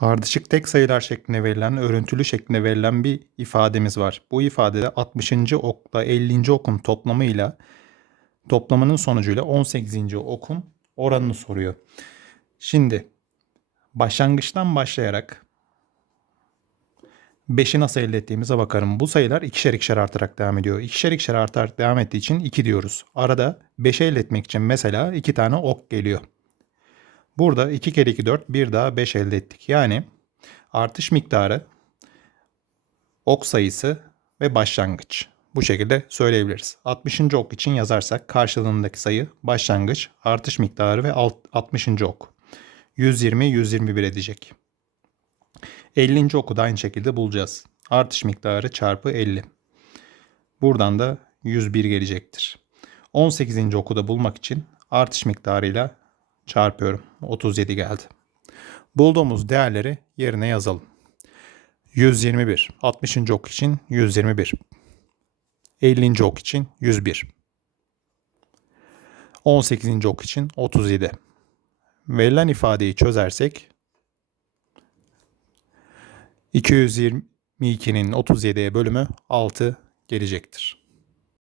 Ardışık tek sayılar şeklinde verilen, örüntülü şeklinde verilen bir ifademiz var. Bu ifadede 60. okla 50. okun toplamıyla toplamının sonucuyla 18. okun oranını soruyor. Şimdi başlangıçtan başlayarak 5'i nasıl elde ettiğimize bakarım. Bu sayılar ikişer ikişer artarak devam ediyor. İkişer ikişer artarak devam ettiği için 2 diyoruz. Arada 5'i elde etmek için mesela 2 tane ok geliyor. Burada 2 kere 2 4 bir daha 5 elde ettik. Yani artış miktarı ok sayısı ve başlangıç. Bu şekilde söyleyebiliriz. 60. ok için yazarsak karşılığındaki sayı başlangıç, artış miktarı ve alt- 60. ok. 120 121 edecek. 50. oku da aynı şekilde bulacağız. Artış miktarı çarpı 50. Buradan da 101 gelecektir. 18. oku da bulmak için artış miktarıyla çarpıyorum. 37 geldi. Bulduğumuz değerleri yerine yazalım. 121. 60. ok için 121. 50. ok için 101. 18. ok için 37. Verilen ifadeyi çözersek 222'nin 37'ye bölümü 6 gelecektir.